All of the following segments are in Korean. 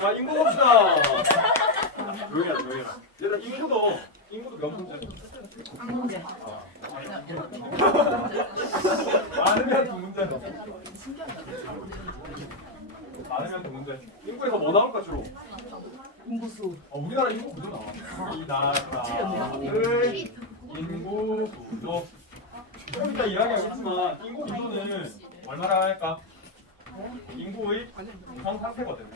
자, 인구 봅시다. 조용히 하자, 조용히 하자. 얘들아, 인구도 몇 문제? 한 문제. 많으면 두 문제. 많으면 두 문제. 인구에서 뭐 나올까 주로? 인구수. 우리나라 인구 구조 나와. 이 나라의 인구 구조. 조금 이따 이야기하겠지만 인구 구조는 얼마나 할까? 인구의 구성 상태거든요.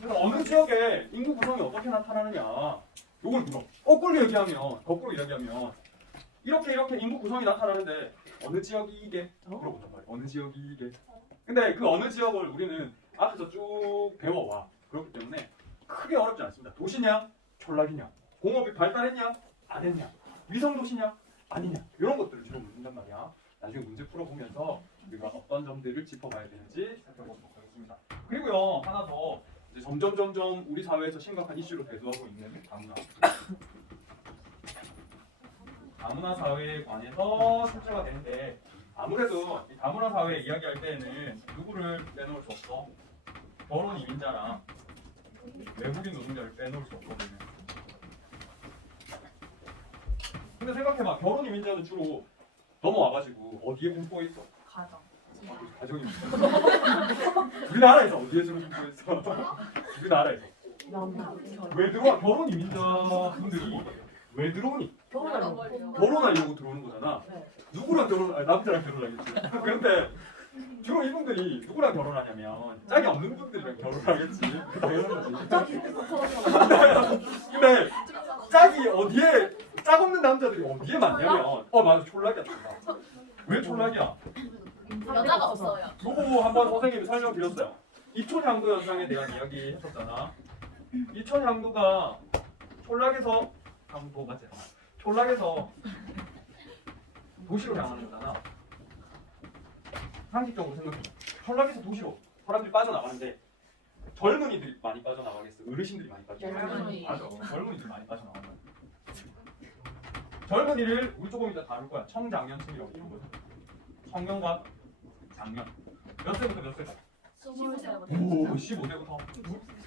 그래서 어느 지역에 인구 구성이 어떻게 나타나느냐? 요걸 물어. 거꾸로 얘기하면 이렇게 인구 구성이 나타나는데 어느 지역이 이게? 물어보단 말이야. 어느 지역이 이게? 근데 그 어느 지역을 우리는 앞에서 쭉 배워와. 그렇기 때문에 크게 어렵지 않습니다. 도시냐? 촌락이냐? 공업이 발달했냐? 안 했냐? 위성 도시냐? 아니냐? 이런 것들을 주로 묻는단 말이야. 나중에 문제 풀어보면서 우리가 어떤 점들을 짚어봐야 되는지 살펴보도록 하겠습니다. 그리고요, 하나 더 이제 점점 우리 사회에서 심각한 이슈로 대두하고 있는 다문화. 다문화 사회에 관해서 출제가 되는데 아무래도 이 다문화 사회 이야기할 때는 누구를 빼놓을 수 없어? 결혼 이민자랑 외국인 노동자를 빼놓을 수 없거든요. 근데 생각해봐, 결혼 이민자는 주로 넘어와가지고 어디에 공포해 있어? 가정. 가정이 우리나라에서 어디에 주로 공포해 있어? 우리나라에서. 왜 들어와? 결혼 이민자분들이 왜 들어오니? 결혼하려고 들어오는 거잖아. 누구랑 남자랑 결혼하겠지. 그런데 주로 이분들이 누구랑 결혼하냐면 짝이 없는 분들이랑 결혼하겠지. 근데 짝이 어디에, 짝 없는 남자들이 어디에 많냐면 맞아, 촌락이야. 왜 촌락이야? 여자가 없어요. 요거 한번 선생님이 설명드렸어요. 이촌향도 현상에 대한 이야기 했었잖아. 이촌향도가 촌락에서 향도 맞지? 촌락에서 도시로 향하는 거잖아. 상식적으로 생각해. 촌락에서 도시로 사람들이 빠져나가는데 젊은이들이 많이 빠져나가겠어? 어르신들이 많이 빠져나가겠어? 젊은이. 맞아, 젊은이들이 많이 빠져나간다. 젊은이를 우리 조금 이따 다룰 거야. 청장년층이라고 부르는 거죠. 청년과 장년. 몇 세부터 몇 세까지? 15세부터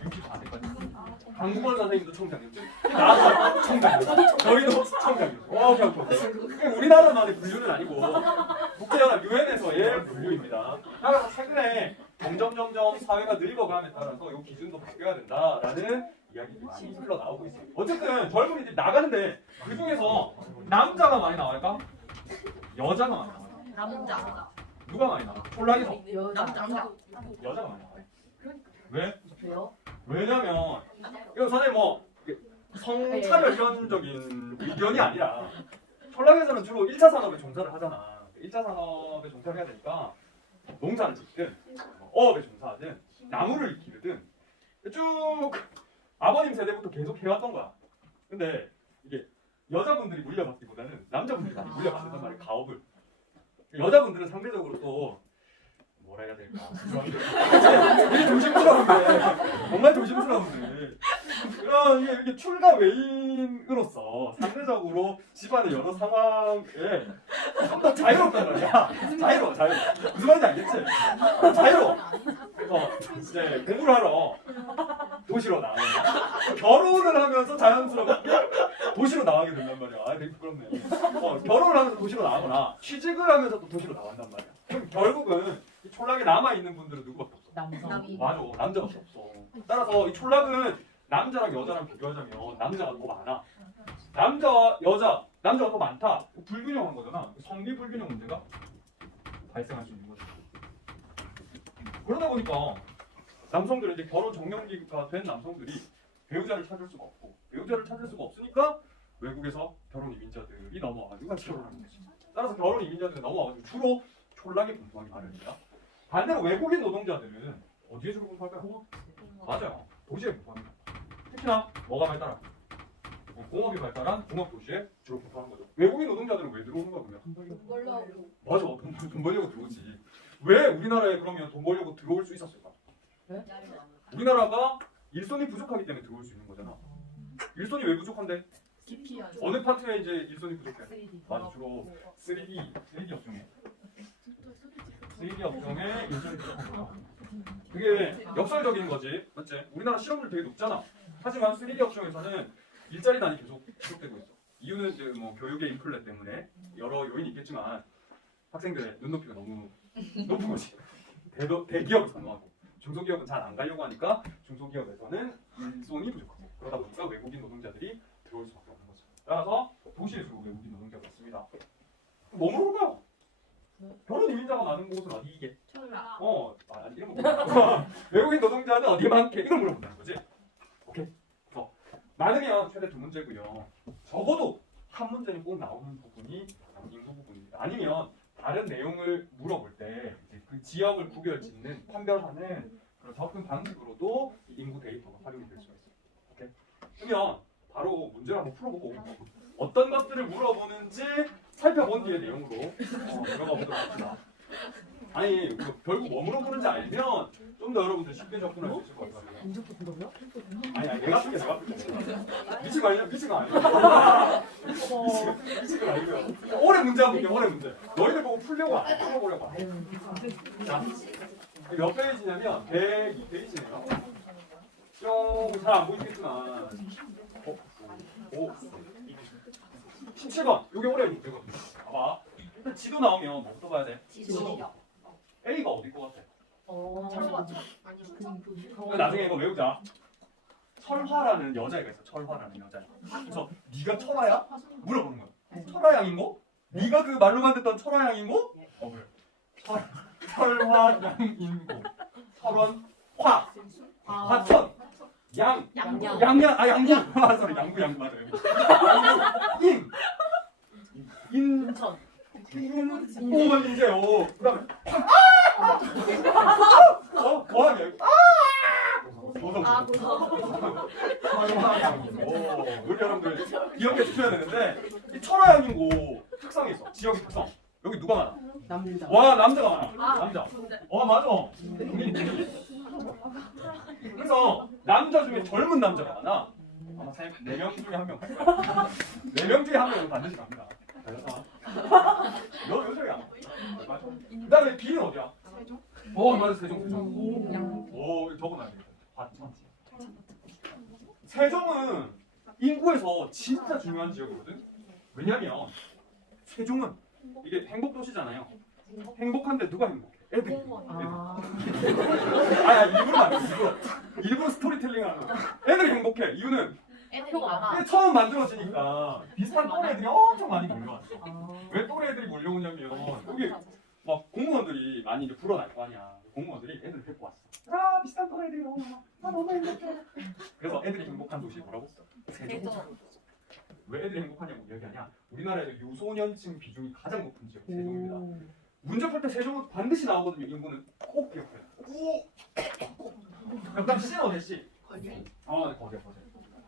64세까지. 한국어 선생님도 청장년층. 나도 청장년. 저희도 청장년. 오케이. 우리나라만의 분류는 아니고 국제연합 유엔에서의 분류입니다. 따라서 최근에 점점 사회가 늙어감에 따라서 이 기준도 바뀌어야 된다라는 이야기들이 많이 흘러나오고 있어요. 어쨌든 젊은이들이 나가는데 그 중에서 남자가 많이 나올까? 여자가 많이 나와요. 남자. 누가 많이 나와? 촌락에서 남자. 여자가 많이 나와요. 왜? 왜요? 왜냐면 이거 선생님 뭐 성차별적인 의견이 아니라 촌락에서는 주로 1차 산업에 종사를 하잖아. 1차 산업에 종사를 해야 되니까 농사를 짓든 어업에 종사하든 나무를 기르든 쭉 아버님 세대부터 계속 해왔던 거야. 근데 이게 여자분들이 물려받기보다는 남자분들이 많이 물려받는단 말이야, 가업을. 여자분들은 상대적으로 또 뭐라 해야 될까? 되게 조심스러운데, 정말 조심스러운데 그런 이게 출가 외인으로서 상대적으로 집안의 여러 상황에 좀 더 자유롭단 말이야. 자유로워. 무슨 말인지 알겠지? 자유로워. 그래서 이제 공부를 하러 도시로 나가요. 결혼을 하면서 자연스럽게 도시로 나가게 된단 말이야. 되게 부끄럽네. 결혼을 하면서 도시로 나가거나 취직을 하면서 또 도시로 나간단 말이야. 그럼 결국은 이 촌락에 남아있는 분들은 누구밖에 없어? 남성. 맞아, 남자밖에 없어. 따라서 이 촌락은 남자랑 여자랑 비교하자면 남자가 더 많아. 남자와 여자, 남자가 더 많다. 불균형한 거잖아. 성비 불균형 문제가 발생할 수 있는 거죠. 그러다 보니까 남성들은 이제 결혼 정년기가 된 남성들이 배우자를 찾을 수가 없고, 배우자를 찾을 수가 없으니까 외국에서 결혼 이민자들이 넘어와가지고 같이 결혼하는 거지. 따라서 결혼 이민자들이 넘어와가지고 주로 촌락에 공부하기 마련이야. 반대로 외국인 노동자들은 어디에 주로 공부할까요? 맞아요. 도시에 공부합니다. 특히나 뭐가 발달한? 공업이 발달한 공업 도시에 주로 공부하는 거죠. 외국인 노동자들은 왜 들어오는 거야 그러면? 맞아, 돈 벌려고 들어오지. 왜 우리나라에 그러면 돈 벌려고 들어올 수 있었을까? 네? 우리나라가 일손이 부족하기 때문에 들어올 수 있는 거잖아. 일손이 왜 부족한데? 어느 파트에 이제 일손이 부족해? 맞아, 주로 3D 업종에 일손이 부족한 거야. 그게 역설적인 거지, 맞지? 우리나라 실업률 되게 높잖아. 하지만 3D 업종에서는 일자리 단위 계속 지속되고 있어. 이유는 이제 뭐 교육의 인플레 때문에 여러 요인이 있겠지만 학생들의 눈높이가 너무 높은 거지. 대기업을 선호하고 중소기업은 잘 안 가려고 하니까 중소기업에서는 일손이 부족하고 그러다 보니까 외국인 노동자들이 들어올 수밖에 없는 거죠. 따라서 도시에 주로 외국인 노동자가 있습니다. 뭐 물어볼까요? 결혼 이민자가 많은 곳은 어디이게? 철라. 아니 이런 거 물어봐. 외국인 노동자는 어디에 많게? 이걸 물어본다는 거지. 오케이. 그래서 많으면 최대 2문제고요. 적어도 한 문제는 꼭 나오는 부분이 인구 부분입니다. 아니면 다른 내용을 물어볼 때 이제 그 지역을 구별짓는 판별하는 그런 접근 방식으로도 이 인구 데이터가 활용이 될 수가 있어요. 오케이. 그러면 바로 문제를 한번 풀어보고 어떤 것들을 물어보는지 살펴본 뒤에 내용으로 들어가 보도록 합시다. 아니 결국 뭐 물어보는지 알면 좀 더 여러분들 쉽게 접근할 수 있을 것 같아요. 인적도 불러요? 아니 내가 풀게 미친 거 아니야? 미친 거 아니야? 미친 거 아니고요. 올해 문제 한번 볼게요. 올해 문제. 너희들 보고 풀려고 안 풀어보려고 안 해. 자, 몇 페이지냐면 102페이지네요. 좀 잘 안 보이시겠지만 17번. 요게 올해 문제거든요. 봐봐. 일단 지도 나오면 뭐 써봐야 돼? 지도. A가 어딜 것 같아? 철화. 나중에 이거 외우자. 철화라는 여자애가 있어. 철화라는 여자. 그래서 네가 철화야? 물어보는 거야. 철화양인고? 네가 그 말로만 듣던 철화양인고? 그래. 철화양인고. 철원 화. 화천. 양. 양양. 양양. 양구. sorry. 양구 맞아요. 임. 인천. 오만 인제요. 그다음에 뭐하냐? 우리 여러분들 기억해 주셔야 되는데 이 철화양인고 특성이 있어. 지역의 특성. 여기 누가 많아? 남자. 와 남자가 많아. 남자. 근데 맞아. 그래서 남자 중에 젊은 남자가 많아. 아마 4명 중에 한 명 갈 거야. 4명 중에 한 명은 반드시 갑니다. 너 요새야. 맞아. 그다음에 B는 어디야? 세종. 맞아 세종. 이거 적어놔야 돼. 화천. 세종은 인구에서 진짜 중요한 지역이거든. 왜냐면 세종은 이게 행복 도시잖아요. 행복한데 누가 행복해? 애들이. 일부러 안 해. 일부러 스토리텔링 하는 거야. 애들이 행복해. 이유는 애들이 많아. 이게 처음 만들어지니까 비슷한 또래 애들이 엄청 많이 몰려왔어. 왜 또래 애들이 몰려오냐면 여기 막 공무원들이 많이 이제 불어날 거 아니야. 공무원들이 애들 데리고 왔어. 비슷한 또래 애들이 너무 많아. 너무 행복해. 그래서 애들이 행복한 도시 뭐라고? 세종. 왜 애들이 행복하냐고 이야기하냐? 우리나라에서 유소년층 비중이 가장 높은 지역 세종입니다. 문제 풀 때 세종은 반드시 나오거든요. 이거는 꼭 기억해요. 그다음 C는 어디 C? 거기. 거제.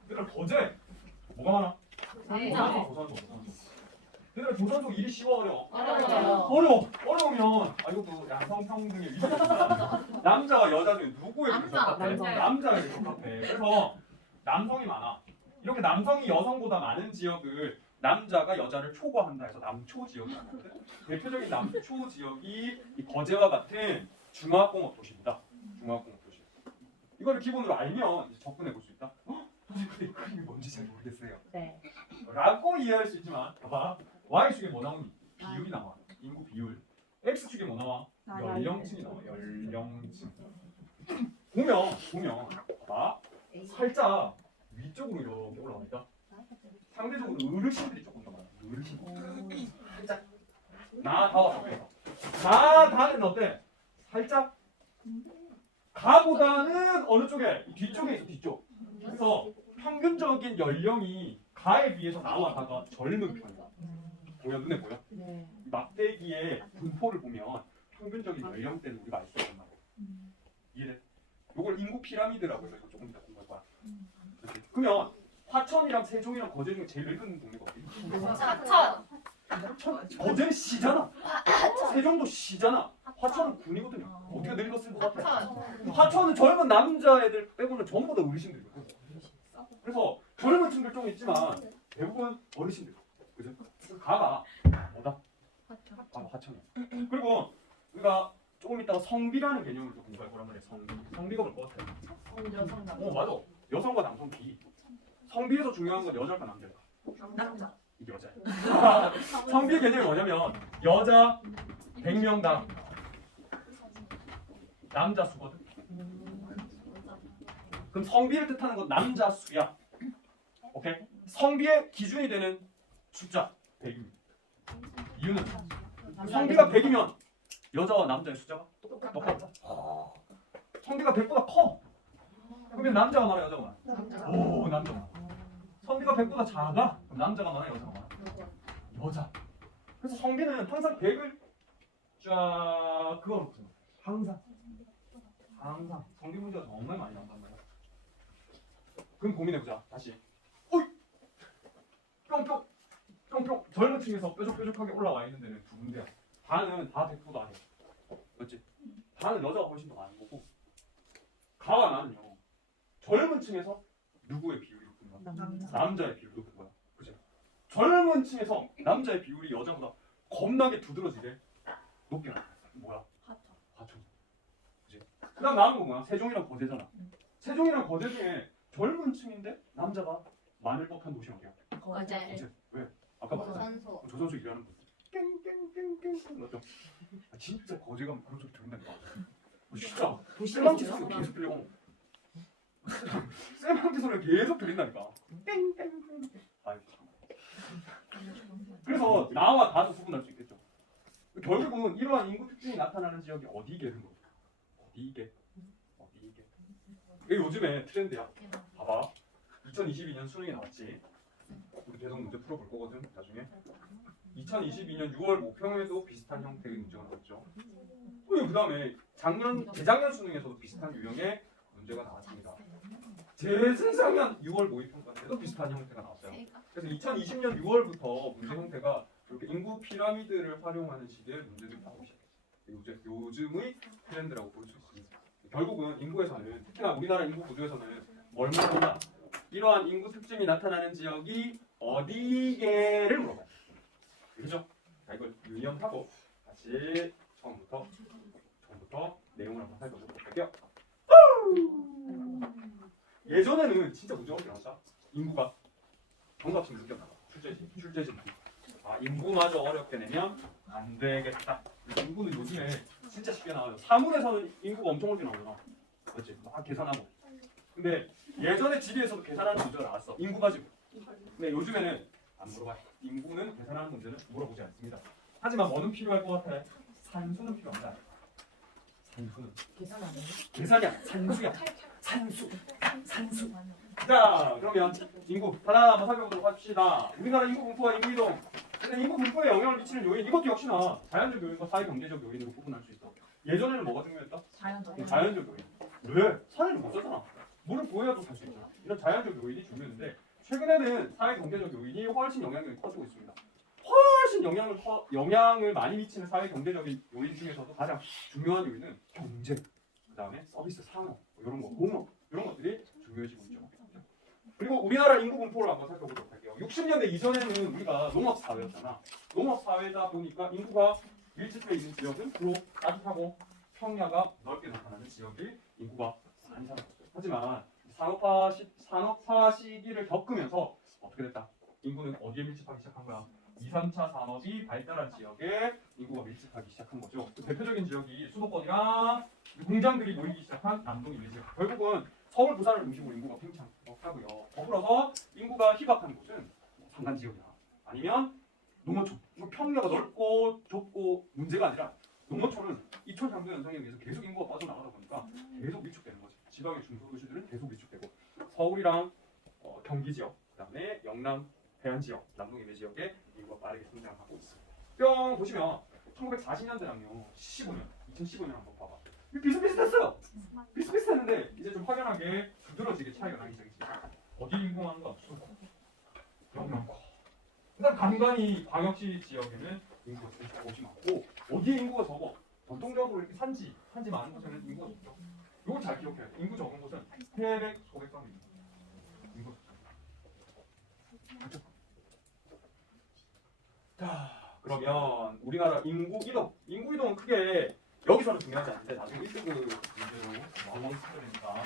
얘들아 거제 뭐가 많아? 얘들아 조선족 일이 쉬워 어려워? 어려우면 이것도 양성평등의 위반이야. 남자와 여자 중에 누구에게 적합해? 남자에게 적합해. 그래서 남성이 많아. 이렇게 남성이 여성보다 많은 지역을 남자가 여자를 초과한다 해서 남초 지역이 나거든. 대표적인 남초 지역이 이 거제와 같은 중화공업 도시입니다. 중화공업 도시. 이거를 기본으로 알면 이제 접근해 볼 수 있다. 근데 그게 뭔지 잘 모르겠어요. 네. 라고 이해할 수 있지만 봐봐. Y축에 뭐 나오니? 비율이 나와. 인구 비율. X축에 뭐 나와? 연령층이 나와. 연령층. 보면 봐봐. 살짝 위쪽으로 이렇게 올라갑니다. 상대적으로 어르신들이 조금 더 많아요. 어르신. 살짝. 다와 다는 어때? 살짝. 가보다는 어느 쪽에? 뒤쪽에 있어. 뒤쪽. 그래서 평균적인 연령이 가에 비해서 다가 젊은 편이야. 보여? 눈에 보여? 네. 막대기의 분포를 보면 평균적인 연령대를 우리가 알 수 있단 말이야. 이해돼? 요걸 인구 피라미드라고 해서 이거 조금 이따 공부할 거야. 이렇게. 그러면 화천이랑 세종이랑 거제 중에 제일 늙은 동네가 어디? 사천. 거제는 시잖아. 세종도 시잖아. 화천은 군이거든요. 어떻게 늙었을 것 같아? 화천은 젊은 남자애들 빼고는 전부 다 어르신들이거든. 그래서 젊은 층들 좀 있지만 대부분 어르신들. 그죠? 가가 뭐다? 화천이야. 그리고 우리가 조금 이따가 성비라는 개념을 또 공부할 거란 말이야. 성비가 뭘 것 같아? 여성 남자. 맞아. 여성과 남성 비. 성비에서 중요한 건 여자일까 남자일까? 남자. 이게 여자야. 성비의 개념이 뭐냐면 여자 100명당 남자 수거든. 그럼 성비를 뜻하는 건 남자 수야. 오케이? 성비의 기준이 되는 숫자 100입니다. 이유는 성비가 100이면 여자와 남자의 숫자가 똑같다. 성비가 100보다 커. 그러면 남자가 많아 여자가 많아? 남자. 오 남자가. 성비가 100보다 작아. 그럼 남자가 많아 여자가 많아? 여자. 그래서 성비는 항상 100을 쫙 그어놓고 항상 성비 문제가 정말 많이 나온단 말이야. 그럼 고민해보자. 다시. 오이! 뿅뿅! 뿅뿅! 젊은 층에서 뾰족뾰족하게 올라와 있는 데는 두 군데야. 다는 다 100%도 아니야. 맞지? 다는 여자가 훨씬 더 많은 거고 가와 나는요. 젊은 층에서 누구의 비율이 높은 거야? 남자의 비율이 높은 거야. 그치? 젊은 층에서 남자의 비율이 여자보다 겁나게 두드러지게 높게 나와. 뭐야? 하천. 그치? 그 다음 남은 건 뭐야? 세종이랑 거제잖아. 세종이랑 거제 중에 젊은 층인데 남자가 많을 법한 도시 어디야? 거제. 그치? 왜? 아까 말했잖아. 조선소. 조선소 일하는 분. 깽깽깽깽 맞죠? 아, 진짜 거제가 그런 소리 들린다니까. 진짜 쇠망치 소리 계속 들려. 쇠망치 소리가 계속 들린다니까. 깽깽깽. 아유 참. 그래서 나와 다도 구분할 수 있겠죠. 결국은 이러한 인구 특징이 나타나는 지역이 어디게든 거예요. 어디게? 이게 요즘에 트렌드야. 봐봐. 2022년 수능에 나왔지. 우리 계속 문제 풀어볼 거거든. 나중에. 2022년 6월 모평에도 비슷한 형태의 문제가 나왔죠. 그 다음에 재작년 수능에서도 비슷한 유형의 문제가 나왔습니다. 재작년 6월 모의평가 때도 비슷한 형태가 나왔어요. 그래서 2020년 6월부터 문제 형태가 이렇게 인구 피라미드를 활용하는 식의 문제들이 나오기 시작했어요. 요즘의 트렌드라고 볼 수 있습니다. 결국은 인구에서는 특히나 우리나라 인구 구조에서는 뭘 물어본다? 이러한 인구 특징이 나타나는 지역이 어디게를 물어봐요. 그죠? 자, 이걸 유념하고 다시 처음부터 내용을 한번 살펴보도록 할게요. 예전에는 진짜 문제 어렵게 나왔다. 인구가 정답식 느꼈나 봐. 출제진. 아, 인구마저 어렵게 내면 안 되겠다. 인구는 요즘에 진짜 쉽게 나와요. 사물에서는 인구가 엄청 어렵게 나오잖아. 그렇지? 막 계산하고. 근데 예전에 지리에서도 계산하는 문제가 나왔어. 인구 가지고. 근데 요즘에는 안 물어봐요. 인구는 계산하는 문제는 물어보지 않습니다. 하지만 뭐는 필요할 것 같아? 산수는 필요합니다. 산수는. 계산 안 해? 계산이야. 산수야. 산수. 자, 그러면 인구 하나 한번 살펴보도록 합시다. 우리나라 인구 분포와 인구 이동. 근데 인구 분포에 영향을 미치는 요인, 이것도 역시나 자연적 요인과 사회 경제적 요인으로 구분할 수 있어. 예전에는 뭐가 중요했다? 자연적 요인. 왜? 산에는 못 살잖아. 물을 부어야도 살 수 있잖아. 이런 자연적 요인이 중요했는데 최근에는 사회 경제적 요인이 훨씬 영향력이 커지고 있습니다. 훨씬 영향을 많이 미치는 사회 경제적인 요인 중에서도 가장 중요한 요인은 경제, 그 다음에 서비스 산업, 이런 거, 공업 이런 것들이 중요해지고 있죠. 그리고 우리나라 인구 분포를 한번 살펴보도록 할게요. 60년대 이전에는 우리가 농업 사회였잖아. 농업 사회다 보니까 인구가 밀집해 있는 지역은 주로 따뜻하고 평야가 넓게 나타나는 지역이 인구가 많이 살았었어요. 하지만 산업화 시기를 겪으면서 어떻게 됐다? 인구는 어디에 밀집하기 시작한 거야? 2, 3차 산업이 발달한 지역에 인구가 밀집하기 시작한 거죠. 그 대표적인 지역이 수도권이랑 공장들이 모이기 시작한 남동 이미지. 결국은 서울, 부산을 중심으로 인구가 팽창하고요. 더불어서 인구가 희박한 곳은 산간 지역이나 아니면 농어촌. 평야가 넓고 좁고 문제가 아니라 농어촌은 이촌 상도 현상에 의해서 계속 인구가 빠져나가다 보니까 계속 위축되는 거지. 지방의 중소도시들은 계속 위축되고 서울이랑 경기 지역, 그다음에 영남 해안 지역, 남동 이외 지역에 인구가 빠르게 성장하고 있습니다. 뿅 보시면 1940년대랑요, 2015년 한번 봐봐. 비슷비슷했어요. 비슷비슷했는데 이제 좀 확연하게 두드러지게 차이가 나기 시작했지. 어디 인구 많은가? 영남고. 그다음 간간히 광역시 지역에는 인구가 조금씩 많고 어디에 인구가 적어? 전통적으로 이렇게 산지 많은 곳에는 인구가 적죠. 이걸 잘 기억해야 돼. 인구 적은 곳은 태백, 소백산입니다. 인구 적죠. 자, 그러면 우리나라 인구 이동은 크게 여기서는 중요하지 않은데 나중에 1등급 문제로 왕왕 스토리니까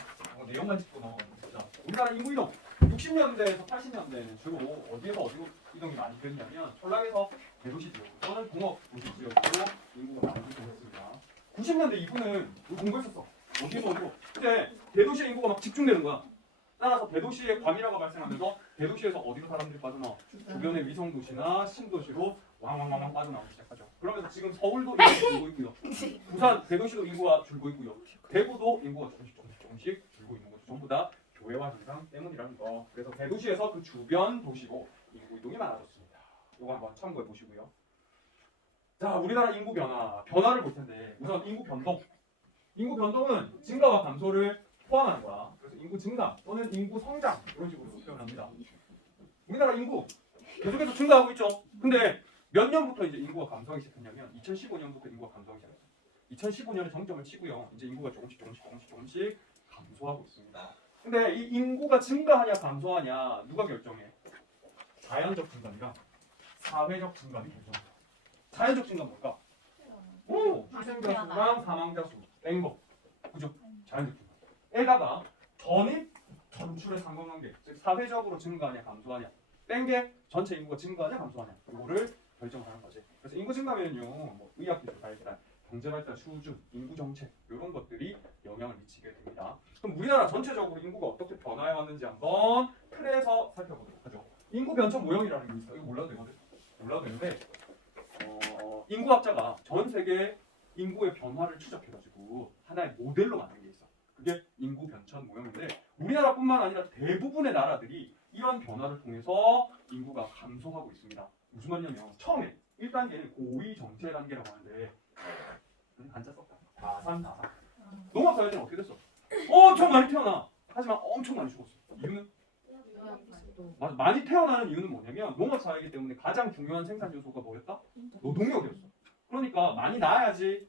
내용만 짚고 넘어가면 진짜 우리나라 인구 이동 60년대에서 80년대에는 주로 어디에서 어디로 이동이 많이 됐냐면 전락에서 대도시 지역 또는 공업 도시 지역으로 인구가 많이 이동했습니다. 90년대 이후는 공부했었어. 어디에서 어디로. 근데 대도시의 인구가 막 집중되는 거야. 따라서 대도시에 과밀화가 발생하면서 대도시에서 어디로 사람들이 빠져나와? 주변의 위성 도시나 신도시로 왕왕왕왕 빠져나오기 시작하죠. 그러면서 지금 서울도 인구가 줄고 있고요. 부산 대도시도 인구가 줄고 있고요. 대구도 인구가 조금씩 줄고 있는 거죠. 전부 다 교회와 현상 때문이라는 거. 그래서 대도시에서 그 주변 도시로 인구 이동이 많아졌습니다. 이거 한번 참고해 보시고요. 자, 우리나라 인구 변화를 볼 텐데 우선 인구 변동. 인구 변동은 증가와 감소를 포함하는 거야. 그래서 인구 증가 또는 인구 성장 이런 식으로 표현합니다. 우리나라 인구 계속해서 증가하고 있죠. 근데 몇 년부터 이제 인구가 감소하기 시작했냐면 2015년부터 인구가 감소하기 시작했어요. 2015년에 정점을 치고요. 이제 인구가 조금씩 감소하고 있습니다. 근데 이 인구가 증가하냐 감소하냐 누가 결정해? 자연적 증가입니다. 사회적 증가는 결정합니다. 자연적 증가 뭘까? 출생자 수랑 사망자 수 뺀 거. 그죠? 자연적 증가. 에다가 전입 전출의 상관관계, 즉 사회적으로 증가하냐 감소하냐 뺀 게 전체 인구가 증가하냐 감소하냐 이거를 결정하는 거지. 그래서 인구 증가면은요, 뭐 의학기술 발달, 경제 발달 수준, 인구 정책 이런 것들이 영향을 미치게 됩니다. 그럼 우리나라 전체적으로 인구가 어떻게 변화해 왔는지 한번 틀에서 살펴보도록 하죠. 인구 변천 모형이라는 게 있어. 이거 몰라도 되거든. 몰라도 되는데 인구학자가 전 세계 인구의 변화를 추적해가지고 하나의 모델로 만든 게 있어. 그게 인구 변천 모형인데 우리나라뿐만 아니라 대부분의 나라들이 이런 변화를 통해서 인구가 감소하고 있습니다. 무슨 말이냐면 처음에 1단계는 고위 정체 단계라고 하는데 한자 썼다. 다산. 농업사회는 어떻게 됐어? 엄청 많이 태어나. 하지만 엄청 많이 죽었어. 이유는? 맞아, 많이 태어나는 이유는 뭐냐면 농업사회이기 때문에 가장 중요한 생산 요소가 뭐였다? 노동력이었어. 그러니까 많이 낳아야지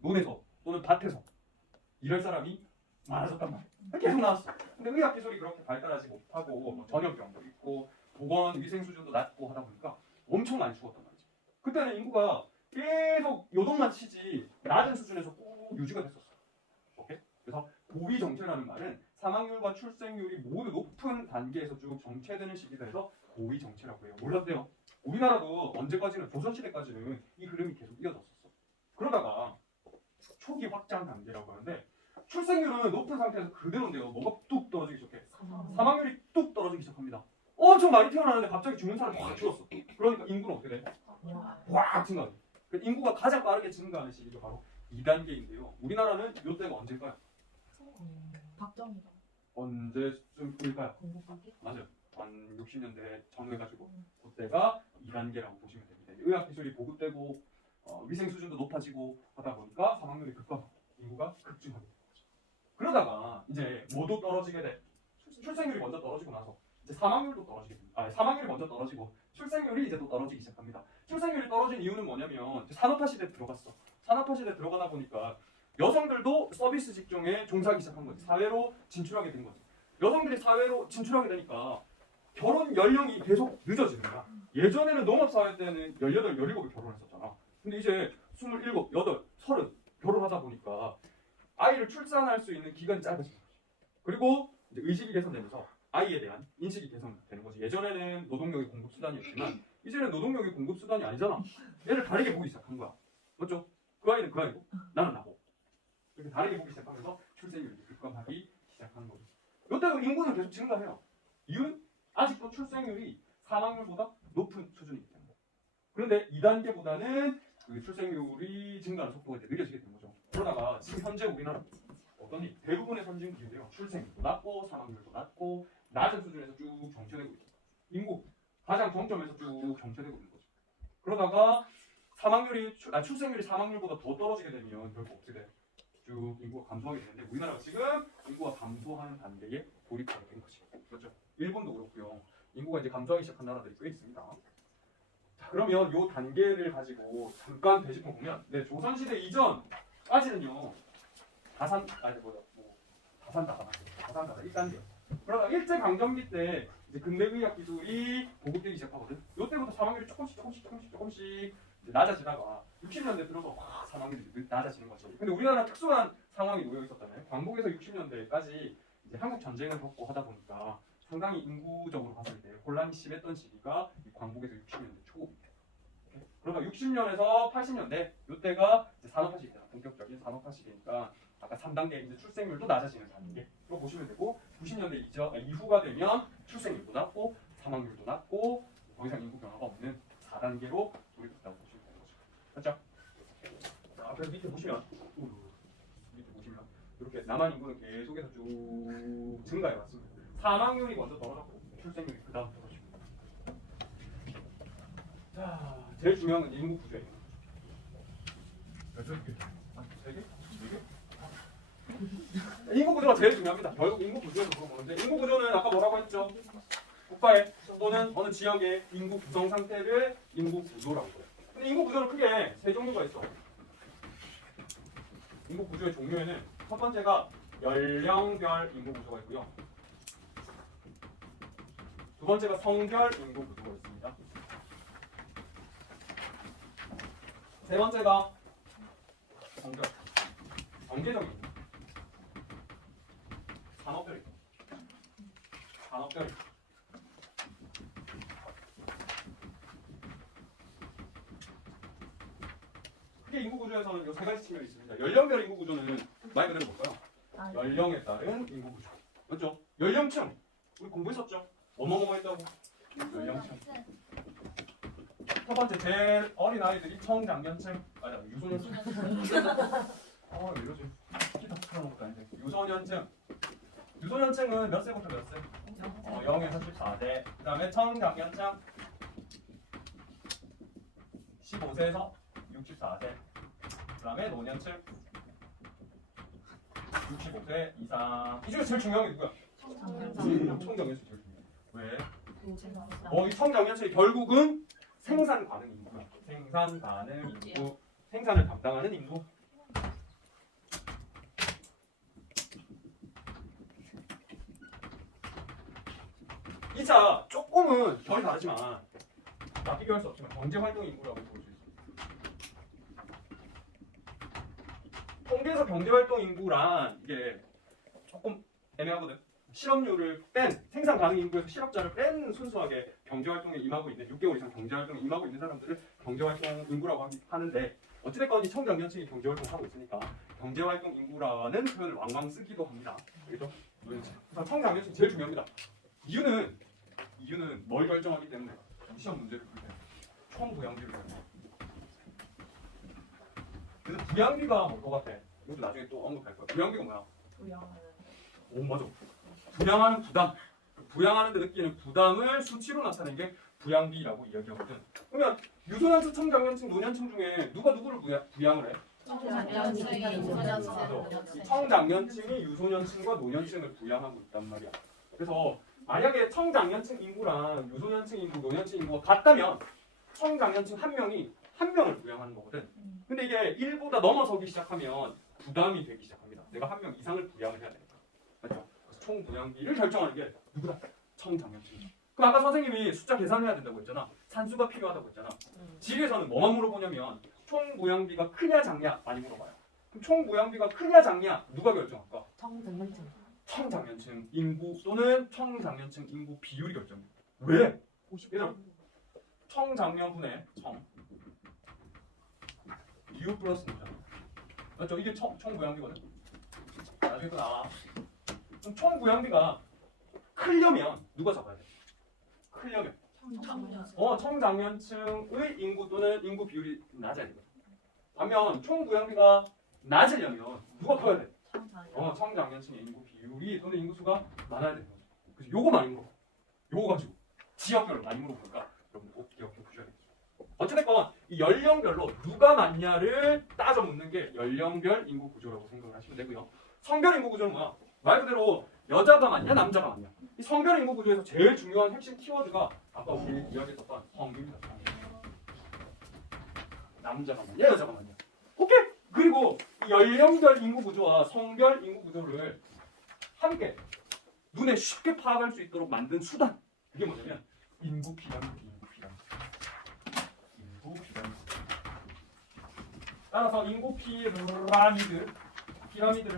논에서 또는 밭에서 일할 사람이 많아졌단 말이야. 계속 나왔어. 근데 의학 기술이 그렇게 발달하지 못하고 뭐 전염병도 있고 보건 위생 수준도 낮고 하다 보니까 엄청 많이 죽었단 말이지. 그때는 인구가 계속 요동만 치지 낮은 수준에서 꾹 유지가 됐었어. 오케이? 그래서 고위 정체라는 말은 사망률과 출생률이 모두 높은 단계에서 쭉 정체되는 시기다 해서 고위 정체라고 해요. 몰랐대요. 우리나라도 언제까지는 조선시대까지는 이 흐름이 계속 이어졌었어. 그러다가 초기 확장 단계라고 하는데 출생률은 높은 상태에서 그대로인데요. 뭐가 뚝 떨어지기 시작해. 사망률이 뚝 떨어지기 시작합니다. 엄청 많이 태어나는데 갑자기 죽는 사람이 확 줄었어. 그러니까 인구는 어떻게 돼? 확 증가해. 인구가 가장 빠르게 증가하는 시기가 바로 2단계인데요. 우리나라는 이때가 언제일까요? 박정희가 언제쯤일까요? 맞아요. 한 60년대 전후해가지고 그때가 2단계라고 보시면 됩니다. 의학기술이 보급되고 위생 수준도 높아지고 하다 보니까 사망률이 급감하고 인구가 급증하게 됩니다. 그러다가 이제 뭐도 떨어지게 돼. 출생률이 먼저 떨어지고 나서 이제 사망률도 떨어지게 됩니다. 사망률이 먼저 떨어지고 출생률이 이제 또 떨어지기 시작합니다. 출생률이 떨어진 이유는 뭐냐면 산업화 시대에 들어갔어. 산업화 시대에 들어가다 보니까 여성들도 서비스 직종에 종사하기 시작한 거지. 사회로 진출하게 된 거지. 여성들이 사회로 진출하게 되니까 결혼 연령이 계속 늦어지는 거야. 예전에는 농업사회 때는 18, 17에 결혼했었잖아. 근데 이제 27, 8, 30 결혼하다 보니까 아이를 출산할 수 있는 기간이 짧아지는 거지. 그리고 이제 의식이 개선되면서 아이에 대한 인식이 개선되는 거지. 예전에는 노동력이 공급 수단이었지만 이제는 노동력이 공급 수단이 아니잖아. 얘를 다르게 보기 시작한 거야. 맞죠? 그 아이는 그 아이고 나는 나고. 이렇게 다르게 보기 시작하면서 출생률이 급감하기 시작하는 거죠. 이때도 인구는 계속 증가해요. 이유는 아직도 출생률이 사망률보다 높은 수준이기 때문에. 그런데 2단계보다는 그 출생률이 증가하는 속도가 이제 느려지게 된 거죠. 그러다가 지금 현재 우리나라 어떠니? 대부분의 선진국인데요. 출생률도 낮고 사망률도 낮고 낮은 수준에서 쭉 정체되고 있죠. 인구 가장 정점에서 쭉 정체되고 있는 거죠. 그러다가 출생률이 사망률보다 더 떨어지게 되면 결국 어떻게 돼? 쭉 인구가 감소하게 되는데 우리나라가 지금 인구가 감소하는 단계에 돌입하게 된 거지. 그렇죠? 일본도 그렇고요. 인구가 이제 감소하기 시작한 나라들이 꽤 있습니다. 자, 그러면 이 단계를 가지고 잠깐 되짚어 보면, 조선시대 이전까지는요, 다산다다 1단계. 그러다 일제강점기 때 이제 근대의학 기술이 보급되기 시작하거든. 이때부터 사망률이 조금씩 이제 낮아지다가 60년대 들어서 확 사망률이 낮아지는 거죠. 근데 우리나라 특수한 상황이 놓여 있었잖아요. 광복에서 60년대까지 이제 한국 전쟁을 겪고 하다 보니까 상당히 인구적으로 봤을 때 혼란이 심했던 시기가 이 광복에서 60년대 초입니다. 그러니까 60년에서 80년대 이때가 이제 산업화 시기잖아. 본격적인 산업화 시기니까 아까 3단계 이제 출생률도 낮아지는 단계로 보시면 되고 90년대 이후가 되면 출생률도 낮고 사망률도 낮고 더 이상 인구 변화가 없는 4단계로 돌입했다고 보시면 되는 거죠. 그렇죠? 자, 그래서 밑에 보시면 이렇게 남한 인구는 계속해서 쭉 증가해 왔습니다. 사망률이 먼저 떨어졌고 출생률이 그 다음 떨어집니다. 자, 제일 중요한 건 인구 구조예요. 몇 개? 세 개? 네 개? 인구 구조가 제일 중요합니다. 결국 인구 구조에서 물어보는데 인구 구조는 아까 뭐라고 했죠? 국가의 또는 어느 지역의 인구 구성 상태를 인구 구조라고 해요. 근데 인구 구조는 크게 세 종류가 있어. 인구 구조의 종류에는 첫 번째가 연령별 인구 구조가 있고요. 두 번째가 성별 인구 구조가 있습니다. 세 번째가 성별, 경제적인 인구. 산업별 인구. 산업별 인구. 크게 인구 구조에서는 이 세 가지 측면이 있습니다. 연령별 인구 구조는 말 그대로 볼까요? 연령에 따른 인구 구조. 맞죠? 연령층. 우리 공부했었죠? 뭐뭐 했다고? 연령층. 첫 번째 제일 어린 아이들이 청장년층. 맞아, 유소년층. 왜 이러지? 기타 풀어놓은 것도 아닌데. 유소년층. 유소년층은 몇 세부터 몇 세? 0에서 14세. 그 다음에 청장년층. 15세에서 64세. 그 다음에 노년층. 65세 이상. 이 중에 제일 중요한 게 누구야? 청장년층 제일 중요해. 왜? 이 청장년층이 결국은 생산 가능 인구야. 생산 가능 인구. 생산을 담당하는 인구. 이 차 조금은 결이 다르지만 다 비교할 수 없지만 경제활동 인구라고 볼 수 있습니다. 통계에서 경제활동 인구란 이게 조금 애매하거든. 실업률을 뺀 생산 가능 인구에서 실업자를 뺀 순수하게 경제활동에 임하고 있는 6개월 이상 경제활동에 임하고 있는 사람들을 경제활동 인구라고 하는데 어찌됐건 이 청장년층이 경제활동을 하고 있으니까 경제활동 인구라는 표현을 왕왕 쓰기도 합니다. 알겠죠? 그래서 청장년층이 제일 중요합니다. 이유는 뭘 결정하기 때문에 시험 문제를 풀 때 총부양비를 결정. 그래서 부양비가 뭘 것 같아? 이것도 나중에 또 언급할 거야. 부양비가 뭐야? 오 맞아. 부양하는 부담. 부양하는 데 느끼는 부담을 수치로 나타내는 게 부양비라고 이야기하거든. 그러면 유소년층, 청장년층, 노년층 중에 누가 누구를 부양을 해? 청장년층이 유소년층과 노년층을 부양하고 있단 말이야. 그래서 만약에 청장년층 인구랑 유소년층 인구, 노년층 인구가 같다면 청장년층 한 명이 한 명을 부양하는 거거든. 근데 이게 1보다 넘어서기 시작하면 부담이 되기 시작합니다. 내가 한 명 이상을 부양을 해야 되니까. 맞죠? 그래서 총 부양비를 결정하는 게 누구다? 청장년층이죠. 그럼 아까 선생님이 숫자 계산해야 된다고 했잖아. 산수가 필요하다고 했잖아. 지리에서는 뭐만 물어보냐면 총 부양비가 크냐 작냐 많이 물어봐요. 그럼 총 부양비가 크냐 작냐 누가 결정할까? 청장년층. 청장년층 인구 또는 청장년층 인구 비율이 결정해요. 왜? 얘들아, 청장년분의 청 비율 플러스 노잖아. 맞죠? 이게 총부양비거든. 나중에 또 나와. 그럼 총부양비가 크려면 누가 잡아야 돼? 크려면 청장년층의 인구 또는 인구 비율이 낮아야 되거든. 반면 총부양비가 낮으려면 누가 커야 돼? 청장년층의 인구 비율이 또는 인구수가 많아야 되는 거죠. 그래서 요거 많이 물어봐. 요거 가지고 지역별로 많이 물어보니까 여러분 꼭 기억해 보셔야겠죠. 어찌됐건 이 연령별로 누가 많냐를 따져 묻는 게 연령별 인구 구조라고 생각을 하시면 되고요. 성별 인구 구조는 뭐야? 말 그대로 여자가 많냐 남자가 많냐. 이 성별 인구 구조에서 제일 중요한 핵심 키워드가 아까 우리 이야기했었던 성입니다. 남자가 많냐 여자가 많냐. 오케이. 그리고 이 연령별 인구 구조와 성별 인구 구조를 함께 눈에 쉽게 파악할 수 있도록 만든 수단. 그게 뭐냐면 인구 피라미드. 인구 피라미드. 따라서 인구 피라미드를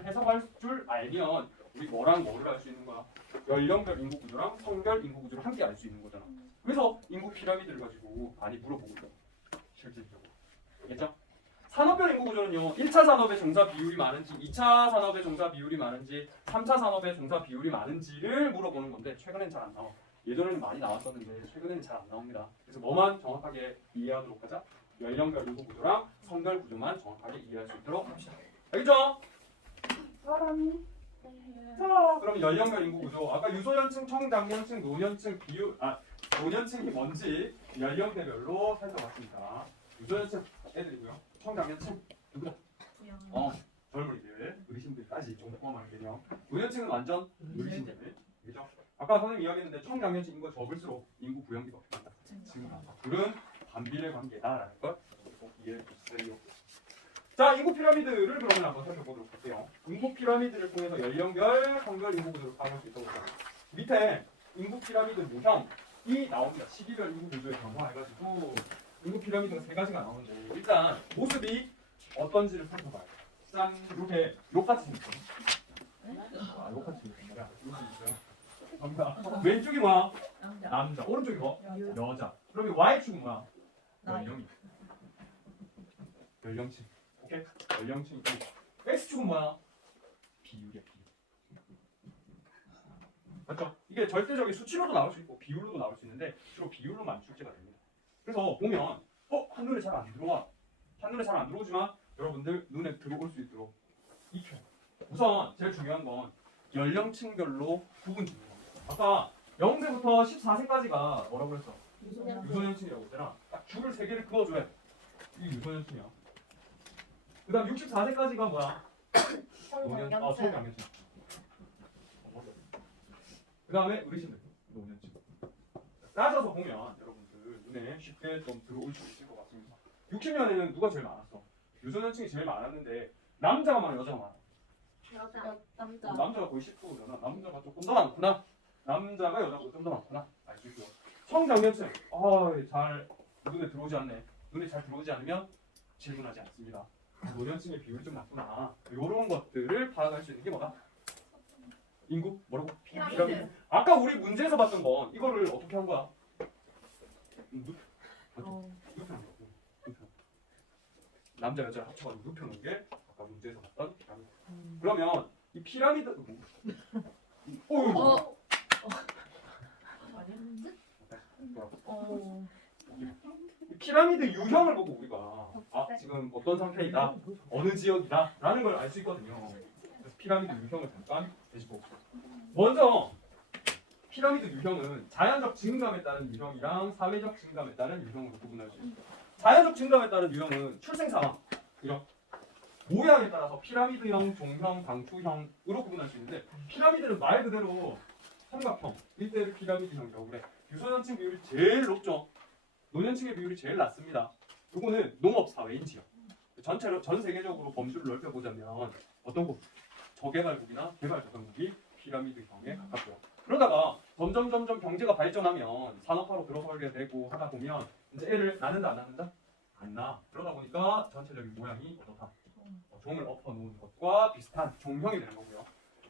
해석할 줄 알면 우리 뭐랑 뭐를 알 수 있는 거야? 연령별 인구 구조랑 성별 인구 구조를 함께 알 수 있는 거잖아. 그래서 인구 피라미드를 가지고 많이 물어보고 있어. 실질적으로. 알겠죠? 산업별 인구 구조는요. 1차 산업의 종사 비율이 많은지, 2차 산업의 종사 비율이 많은지, 3차 산업의 종사 비율이 많은지를 물어보는 건데 최근엔 잘 안 나와. 예전에는 많이 나왔었는데 최근에는 잘 안 나옵니다. 그래서 뭐만 정확하게 이해하도록 하자. 연령별 인구 구조랑 성별 구조만 정확하게 이해할 수 있도록 합시다. 알겠죠? 사람이. 자, 그럼 연령별 인구 구조. 아까 유소년층, 청장년층, 노년층 비율, 노년층이 뭔지 연령대별로 살펴봤습니다. 유소년층 애들이고요. 청장년층 누구다? 젊은이들, 어르신들까지 좀 포함하는 개념. 노년층은 완전 어르신들. 그죠? 아까 선생님 이야기했는데 청장년층 인구가 적을수록 인구 부양비가 어떻게 증가한다. 둘은 반비례 관계다라는 걸 꼭 이해해 주세요. 자, 인구 피라미드를 그러면 한번 살펴보도록 할게요. 인구 피라미드를 통해서 연령별, 성별 인구 구조를 파악할 수 있다고 합니다. 밑에 인구 피라미드 모형이 나옵니다. 시기별 인구 구조에 변화해가지고 인구 피라미드가 세 가지가 나오는데 일단 모습이 어떤지를 살펴봐요. 짠, 이렇게 욕같이 생겼거든요. 욕같이 생겼단 말이야. 여기 있어요. 감사합니다. 왼쪽이 뭐야? 남자. 오른쪽이 뭐? 여자. 그러면 Y축은 뭐야? 연령이. 연령층. 오케이? 연령층이. X축은 뭐야? 비율이야, 비율. 맞죠? 이게 절대적인 수치로도 나올 수 있고 비율로도 나올 수 있는데 주로 비율로만 출제가 됩니다. 그래서 보면 한눈에 잘 안 들어와. 한눈에 잘 안 들어오지만 여러분들 눈에 들어올 수 있도록 익혀. 우선 제일 중요한 건 연령층별로 구분 짓는 겁니다. 아까 0세부터 14세까지가 뭐라고 했어? 유소년층이라고 했잖아. 딱 줄을 3개를 그어줘야 돼. 이게 유소년층이야. 그 다음 64세까지가 뭐야? 청장년층. 그 다음에 어르신들, 노년층. 따져서 보면 여러분들 눈에 쉽게 좀 들어올 수 있을 것 같습니다. 60년에는 누가 제일 많았어? 유소년층이 제일 많았는데 남자가 많아, 여자가 많아? 남자. 남자가 거의 10%잖아. 남자가 조금 더 많구나. 남자가 여자보다 좀 더 많구나. 알 수 있고요. 청장년층. 잘 눈에 들어오지 않네. 눈에 잘 들어오지 않으면 질문하지 않습니다. 노년층의 비율이 좀 낮구나. 이런 것들을 파악할 수 있는 게 뭐다? 인구? 뭐라고? 피라미드. 아까 우리 문제에서 봤던 건 이거를 어떻게 한 거야? 눕혀놓은 거고. 남자 여자 합쳐가지고 눕혀놓은 게 아까 문제에서 봤던 피라미드. 그러면 이 피라미드 이 피라미드 유형을 보고 우리가 지금 어떤 상태이다, 어느 지역이다 라는 걸 알 수 있거든요. 그래서 피라미드 유형을 잠깐 대시봅시다. 먼저 피라미드 유형은 자연적 증감에 따른 유형이랑 사회적 증감에 따른 유형으로 구분할 수 있습니다. 자연적 증감에 따른 유형은 출생 상황, 그죠? 모양에 따라서 피라미드형, 종형, 방추형으로 구분할 수 있는데 피라미드는 말 그대로 삼각형, 1대1 피라미드형이라고 그래. 유소년층 비율이 제일 높죠. 노년층의 비율이 제일 낮습니다. 이거는 농업사회인 지역. 전체로 전 세계적으로 범주를 넓혀보자면 어떤 곳? 저개발국이나 개발도상국이 피라미드형에 가깝고요. 그러다가 점점 경제가 발전하면 산업화로 들어서게 되고 하다 보면 이제 애를 낳는다 안 낳는다? 안 낳아. 그러다 보니까 전체적인 모양이 어떻다? 종을 엎어놓은 것과 비슷한 종형이 되는 거고요.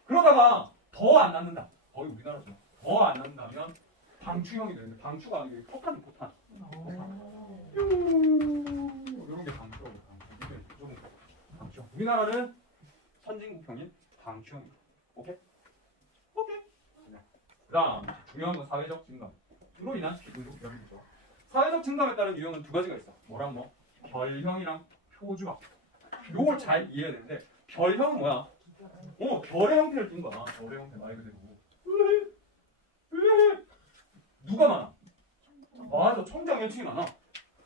그러다가 더 안 낳는다. 거의 우리나라죠. 더 안 낳는다면 방추형이 되는데 방추가 아니고 포탄. 이런 게 방추라고. 방추. 우리나라는 선진국형인 방추형입니다. 오케이? 그다음 중요한 건 사회적 증감. 주로 인한 인구 피라미드죠. 사회적 증감에 따른 유형은 두 가지가 있어. 뭐랑 뭐? 별형이랑 표주학. 요걸 잘 이해해야 되는데 별형은 뭐야? 별의 형태를 띈 거야. 별의 형태 말 그대로. 누가 많아? 맞아, 청장년층이 많아.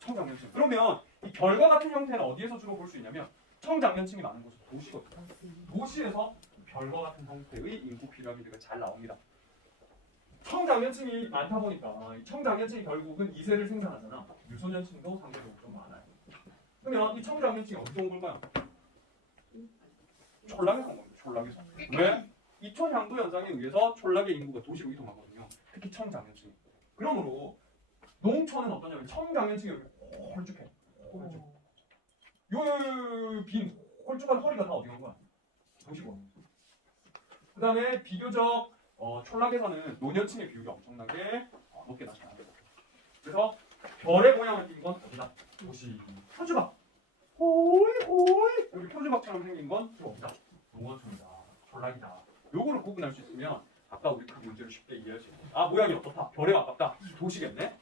청장년층. 그러면 이 별과 같은 형태는 어디에서 주로 볼 수 있냐면 청장년층이 많은 곳은 도시거든요. 도시에서 별과 같은 형태의 인구 피라미드가 잘 나옵니다. 청장년층이 많다 보니까 이 청장년층이 결국은 2세를 생산하잖아. 유소년층도 상대적으로 좀 많아요. 그러면 이 청장년층이 어디서 온 걸까요? 촌락에서 온 겁니다. 촌락에서. 왜? 이촌 향도 현상에 의해서 촌락의 인구가 도시로 이동하거든요. 특히 청장년층이. 그러므로 농촌은 어떠냐면 청장년층이 여기 홀쭉해. 요빈 홀쭉한 허리가 다 어디 간 거야? 도시고. 그다음에 비교적 촌락에서는 노년층의 비율이 엄청나게 높게 나타납니다. 그래서 별의 모양을 띈 건 어디다? 도시. 표주박. 호이 호이 여기 표주박처럼 생긴 건 어디다? 농어촌이다. 촌락이다. 요거를 구분할 수 있으면 아까 우리 그 문제를 쉽게 이해할 수 있어. 아 모양이 어떻다? 별에 가깝다. 도시겠네.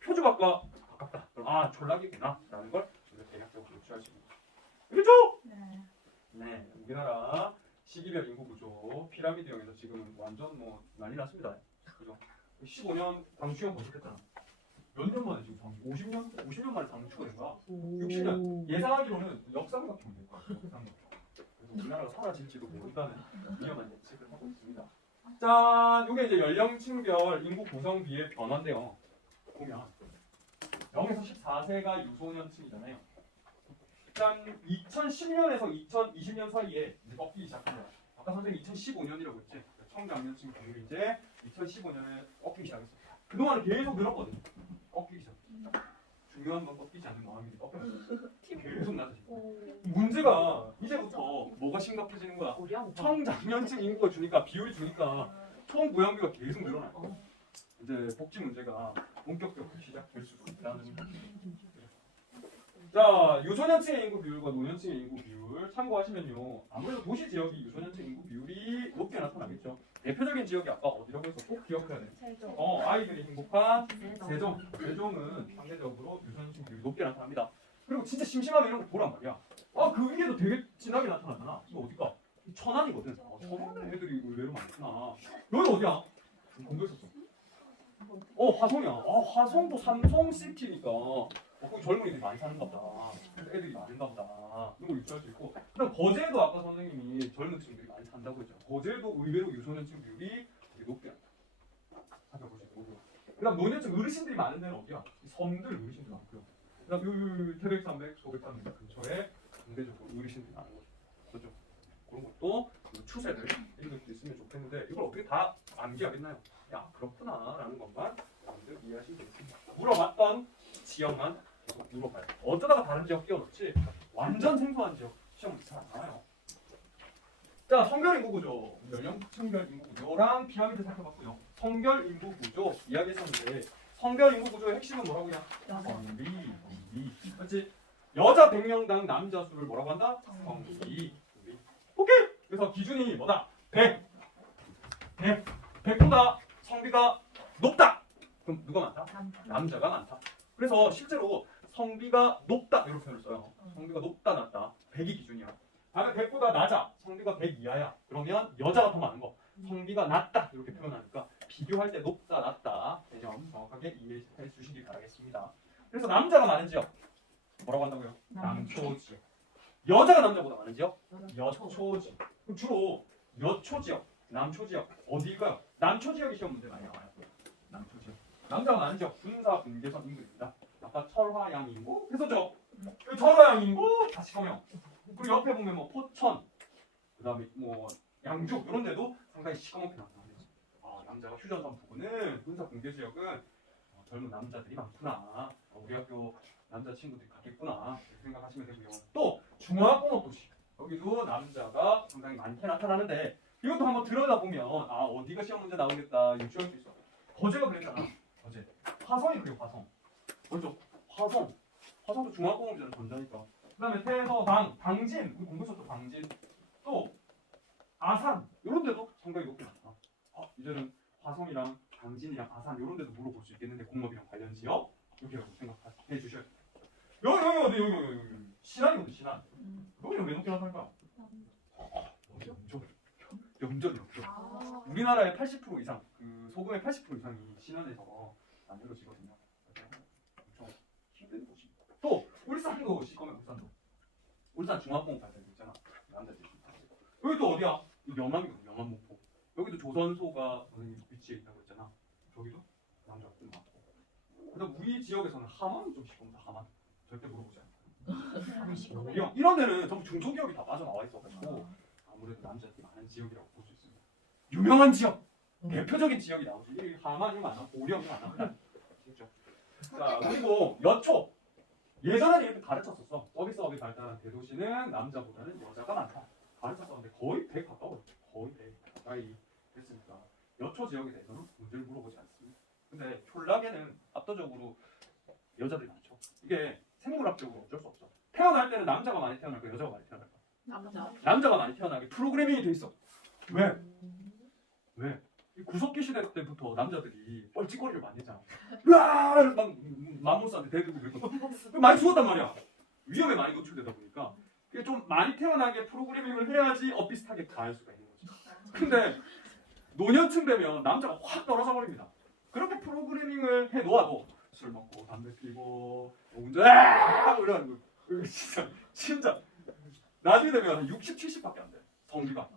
표주박과 가깝다. 그럼 촌락이구나 라는 걸 우리가 대략적으로 유추할 수 있는 거죠. 그렇죠? 네. 네, 우리나라 시기별 인구 구조 피라미드형에서 지금 완전 뭐 난리 났습니다. 그죠? 15년 당추형 건축했잖아. 몇 년 만에 지금 50년 만에 당추가 된 거야. 60년. 예상하기로는 역삼각형 될 거야. 역삼각형. 그래서 우리나라가 사라질지도 모른다는 위험한 예측을 하고 있습니다. 짠, 이게 이제 연령층별 인구 구성비의 변화인데요. 보면 0에서 14세가 유소년층이잖아요. 일단 2010년에서 2020년 사이에 이제 꺾이기 시작합니다. 아까 선생님 2015년이라고 했지. 청장년층 비율이 이제 2015년에 꺾이기 시작했어요. 그동안은 계속 늘었거든요. 꺾이기 시작. 중요한 건 꺾이지 않는 마음이 꺾여요. 계속 낮아지고. 문제가 이제부터 뭐가 심각해지는 거야? 청장년층 인구가 주니까 비율이 주니까 총 부양비가 계속 늘어나요. 이제 복지 문제가 본격적으로 시작될 수도 있다는 거죠. 자, 유소년층의 인구 비율과 노년층의 인구 비율 참고하시면요. 아무래도 도시 지역이 유소년층 인구 비율이 높게 나타나겠죠. 대표적인 지역이 아까 어디라고 해서 꼭 기억해야 돼. 아이들이 행복한 세종. 세종은 상대적으로 유소년층 비율이 높게 나타납니다. 그리고 진짜 심심하면 이런 거 보란 말이야. 그 위에도 되게 진하게 나타나잖아. 이거 어디가? 천안이거든. 천안에 애들이 의외로 많구나. 여기 어디야? 공부했었어. 화성이야. 화성도 삼성시티니까 거기 젊은이들이 많이 사는가 보다. 애들이 많은가 보다. 이런 걸 유추할 수 있고. 그다음 거제도 아까 선생님이 젊은 층들이 많이 산다고 했죠. 거제도 의외로 유소년층 비율이 되게 높게 살펴볼 수 있고. 그다음 노년층 어르신들이 많은 데는 어디야? 섬들 어르신들 많고요. 그다음 태백 300, 소백 300 근처에 상대적으로 어르신들이 많은 거죠. 그렇죠? 그런 것도 추세들 이런 것도 있으면 좋겠는데 이걸 어떻게 다 암기하겠나요? 야 그렇구나라는 것만 여러분들 이해하시면 되겠습니다. 물어봤던 지역만 계속 물어봐요. 어쩌다가 다른 지역 끼워넣지 완전 생소한 지역 시험은 잘 안 나와요. 자, 성별 인구 구조, 연령층별 인구 구조랑 피라미드 살펴봤고요. 성별 인구 구조 이야기했었는데 성별 인구 구조의 핵심은 뭐라고요? 성비. 맞지? 여자 100명당 남자 수를 뭐라고 한다? 성비. 오케이. 그래서 기준이 뭐다? 100보다 성비가 높다. 그럼 누가 많다? 남자가 많다. 그래서 실제로 성비가 높다 이렇게 표현을 써요. 성비가 높다 낮다 100이 기준이야. 다음에 100보다 낮아 성비가 100 이하야. 그러면 여자가 더 많은 거. 성비가 낮다 이렇게 표현하니까 비교할 때 높다 낮다 개념 정확하게 이해해 주시기 바라겠습니다. 그래서 남자가 많은 지역 뭐라고 한다고요? 남초지역. 여자가 남자보다 많은 지역? 여초지역. 그럼 주로 여초지역, 남초지역 어디일까요? 남초지역이 시험 문제 많이 나와요. 남초지역. 남자가 많은 지역 군사 분계선 인구입니다. 아까 철화양 인구 했었죠? 철화양 인구 다시 보면 그리고 옆에 보면 뭐 포천 그다음에 뭐 양주 이런 데도 상당히 시커멓게 나타나요. 남자가 휴전선 부근은 군사 분계 지역은 젊은 남자들이 많구나. 우리 학교 남자 친구들이 갔겠구나 이렇게 생각하시면 되고요. 또 중화공업 도시 여기도 남자가 상당히 많게 나타나는데 이것도 한번 들여다보면 어디가 시험 문제 나오겠다 유추할 수 있어. 거제가 그랬잖아. 거제. 화성이 그래요. 화성. 그렇죠. 화성도 중화공업이잖아. 전자니까. 그 다음에 태서당, 당진 우리 공부했었죠. 당진. 또 아산 이런 데도 상당히 높게 나타나. 이제는 화성이랑 당진이랑 아산 이런 데도 물어볼 수 있겠는데 공업이랑 관련 지역 이렇게 생각해 주셔야 돼요. 여기 신안이거든. 신안. 여기는 왜 높게 나타날까? 염전. 우리나라의 80% 이상 그 소금의 80% 이상이 신안에서 만들어지거든요. 엄청 힘든 곳입니다. 또 울산도 시커매. 울산 중화공업 발전소 있잖아. 남자들이. 여기 또 어디야? 영암이거든. 영암 목포. 여기도 조선소가 위치해 있다고 했잖아. 저기도 남자가 좀 많고. 그다음 우리 지역에서는 함안이 좀 시끄럽다. 함안. 절대 물어보지 않아요. 이런 데는 전부 중소기업이 다 빠져나와 있어가지고 아무래도 남자들이 많은 지역이라고 볼 수 있습니다. 유명한 지역, 대표적인 지역이 나오지. 함안이 많아, 고령이 많아. 그렇죠. 자, 그리고 여초. 예전에는 이렇게 가르쳤었어. 서비스업이 발달한 대도시는 남자보다는 여자가 많다. 가르쳤었는데 거의 100 가까워요. 거의 100 가까이 됐으니까 여초 지역에 대해서는 문제를 물어보지 않습니다. 근데 촌락에는 압도적으로 여자들이 많죠. 이게 생물학적으로 어쩔 수 없어. 태어날 때는 남자가 많이 태어날까 여자가 많이 태어날까? 남자. 남자가 많이 태어나게 프로그래밍이 돼 있어. 왜? 왜? 이 구석기 시대 때부터 남자들이 뻘짓거리를 많이 했잖아. 으아! 막 마모스한테 대들고 그랬거든. 많이 죽었단 말이야. 위험에 많이 노출되다 보니까 그게 좀 많이 태어나게 프로그래밍을 해야지 엇비슷하게 가할 수가 있는 거지. 근데 노년층 되면 남자가 확 떨어져 버립니다. 그렇게 프로그래밍을 해 놓아도 술 먹고 담배 피고 운전 이런 거 진짜 나중에 되면 한 60, 70밖에 안 돼. 성비가.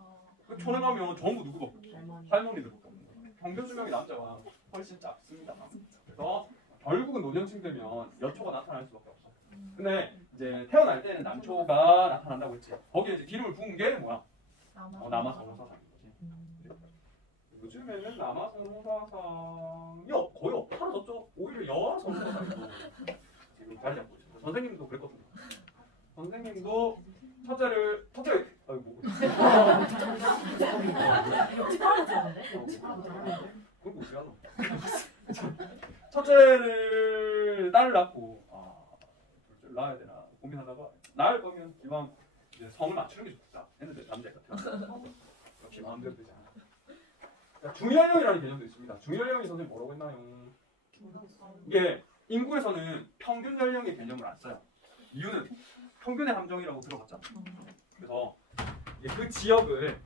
그 촌에 가면 전부 누구밖에 없어. 할머니들밖에 없는 거야. 평균 수명이 남자가 훨씬 작습니다. 그래서 결국은 노년층 되면 여초가 나타날 수밖에 없어. 근데 이제 태어날 때는 남초가 나타난다고 했지. 거기에 이제 기름을 부은 게 뭐야? 남아성호사상인 거지. 요즘에는 남아성호사상이 거의 사라졌죠. 오히려 여아성호사상이 지금 자리 잡고 있습니다. 선생님도 그랬거든요. 선생님도 첫째 아이고 그걸 못 시간어. 첫째를 딸을 낳고 둘째를 낳아야 되나 고민하다가 낳을 거면 기왕 이제 성을 맞추는 게 좋겠다 했는데 남자가 태어났어. 역시 마음대로 되지 않아. 그러니까 중연령이라는 개념도 있습니다. 중연령이 선생님 뭐라고 했나요? 이게 인구에서는 평균 연령의 개념을 안 써요. 이유는 평균의 함정이라고 들어봤잖아. 그래서 이제 그 지역을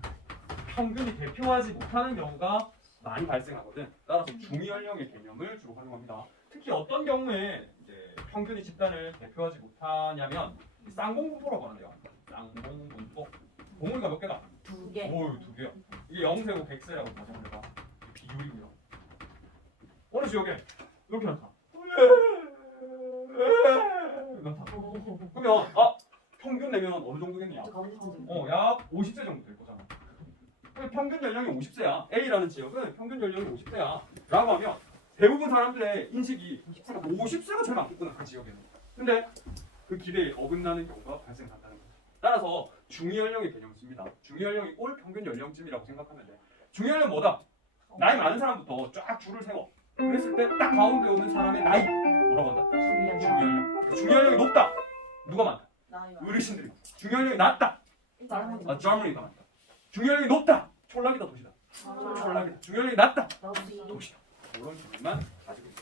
평균이 대표하지 못하는 경우가 많이 발생하거든. 따라서 중위연령의 개념을 주로 활용합니다. 특히 어떤 경우에 이제 평균이 집단을 대표하지 못하냐면 쌍봉분포라고 하는데요. 쌍봉분포. 봉우리가 몇 개다? 2개. 오, 2개야. 이게 0세고 100세라고 가정을 해봐. 비율이고요. 어느 지역에 이렇게 나타. 그러면 평균 내면 어느 정도겠냐? 약 50세 정도 될 거잖아. 평균 연령이 50세야. A라는 지역은 평균 연령이 50세야. 라고 하면 대부분 사람들의 인식이 50세가 제일 많겠구나, 그 지역에는. 근데 그 기대에 어긋나는 경우가 발생한다는 거죠. 따라서 중위연령의 개념을 씁니다. 중위연령이 올 평균 연령쯤이라고 생각하면 돼. 중위연령 뭐다? 나이 많은 사람부터 쫙 줄을 세워. 그랬을 때 딱 가운데 오는 사람의 나이 뭐라고 한다? 중위연령. 중위연령이 높다. 누가 많다? 어르신들이 많다. 중위연령이 낮다. 젊은이가 많다. 중요력이 높다. 촌락이다 도시다. 촌락이다. 중요력이 낮다. 도시다. 이런 기능만 가지고 있습니다.